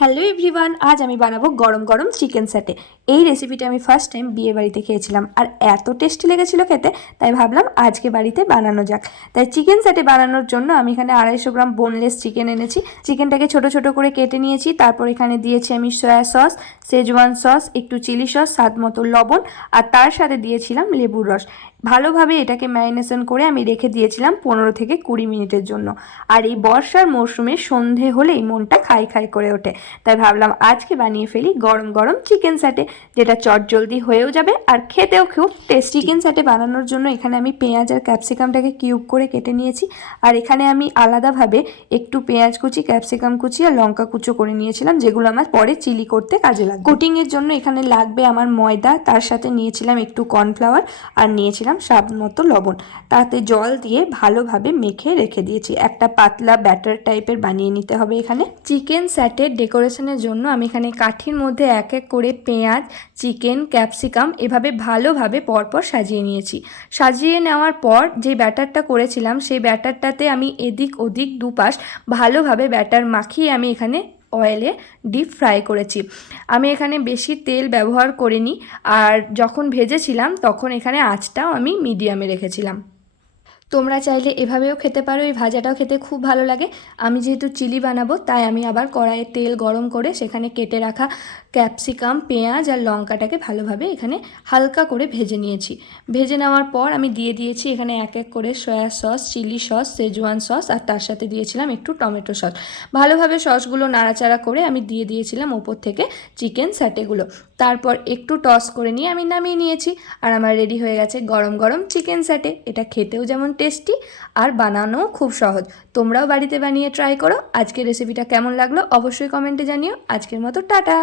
Hello everyone, আজ আমি বানাবো গরম গরম চিকেন স্যাটে। এই রেসিপিটা আমি ফার্স্ট টাইম বিয়ে বাড়িতে খেয়েছিলাম আর এত টেস্টি লেগেছিল খেতে, তাই ভাবলাম আজকে বাড়িতে বানানো যাক। তাই চিকেন স্যাটে বানানোর জন্য আমি এখানে 250 গ্রাম বোনলেস চিকেন এনেছি। চিকেনটাকে ছোট ছোট করে কেটে নিয়েছি। তারপর এখানে দিয়েছি আমি সয়া সস, শেজওয়ান সস, একটু চিলি সস, স্বাদ মতো লবণ, আর তার সাথে দিয়েছিলাম লেবুর রস। ভালোভাবে এটাকে ম্যারিনেশন করে আমি রেখে দিয়েছিলাম 15 থেকে 20 মিনিটের জন্য। আর এই বর্ষার মরশুমে সন্ধে হলেই মনটা খাই খাই করে ওঠে, তাই ভাবলাম আজকে বানিয়ে ফেলি গরম গরম চিকেন স্যাটে, যেটা চটজলদি হয়েও যাবে আর খেতেও খুব টেস্টি। চিকেন স্যাটে বানানোর জন্য এখানে আমি পেঁয়াজ আর ক্যাপসিকামটাকে কিউব করে কেটে নিয়েছি। আর এখানে আমি আলাদাভাবে একটু পেঁয়াজ কুচি, ক্যাপসিকাম কুচি আর লঙ্কা কুচো করে নিয়েছিলাম, যেগুলো আমার পরে চিলি করতে কাজে লাগবে। কোটিংয়ের জন্য এখানে লাগবে আমার ময়দা, তার সাথে নিয়েছিলাম একটু কর্নফ্লাওয়ার আর নিয়েছিলাম স্বাদ মতো লবণ। তাতে জল দিয়ে ভালোভাবে মেখে রেখে দিয়েছি। একটা পাতলা ব্যাটার টাইপের বানিয়ে নিতে হবে। এখানে চিকেন স্যাটের ডেকোরেশনের জন্য আমি এখানে কাঠির মধ্যে এক এক করে পেঁয়াজ, চিকেন, ক্যাপসিকাম এভাবে ভালোভাবে পরপর সাজিয়ে নিয়েছি। সাজিয়ে নেওয়ার পর যে ব্যাটারটা করেছিলাম সেই ব্যাটারটাতে আমি এদিক ওদিক দুপাশ ভালোভাবে ব্যাটার মাখিয়ে আমি এখানে অয়েলে ডিপ ফ্রাই করেছি। আমি এখানে বেশি তেল ব্যবহার করিনি, আর যখন ভেজেছিলাম তখন এখানে আঁচটাও আমি মিডিয়ামে রেখেছিলাম। তোমরা চাইলে এভাবেও খেতে পারো, এই ভাজাটাও খেতে খুব ভালো লাগে। আমি যেহেতু চিলি বানাবো তাই আমি আবার কড়াইয়ে তেল গরম করে সেখানে কেটে রাখা ক্যাপসিকাম, পেঁয়াজ আর লঙ্কাটাকে ভালোভাবে এখানে হালকা করে ভেজে নিয়েছি। ভেজে নেওয়ার পর আমি দিয়ে দিয়েছি এখানে এক এক করে soya sauce, chilli sauce, Schezwan sauce, আর তার সাথে দিয়েছিলাম একটু টমেটো সস। ভালোভাবে সসগুলো নাড়াচাড়া করে আমি দিয়ে দিয়েছিলাম ওপর থেকে চিকেন স্যাটেগুলো। তারপর একটু টস করে নিয়ে আমি নামিয়ে নিয়েছি। আর আমার রেডি হয়ে গেছে গরম গরম চিকেন স্যাটে। এটা খেতেও যেমন টেস্টি আর বানানোও খুব সহজ। তোমরাও বাড়িতে বানিয়ে ট্রাই করো। আজকের রেসিপিটা কেমন লাগলো অবশ্যই কমেন্টে জানিও। আজকের মতো টাটা।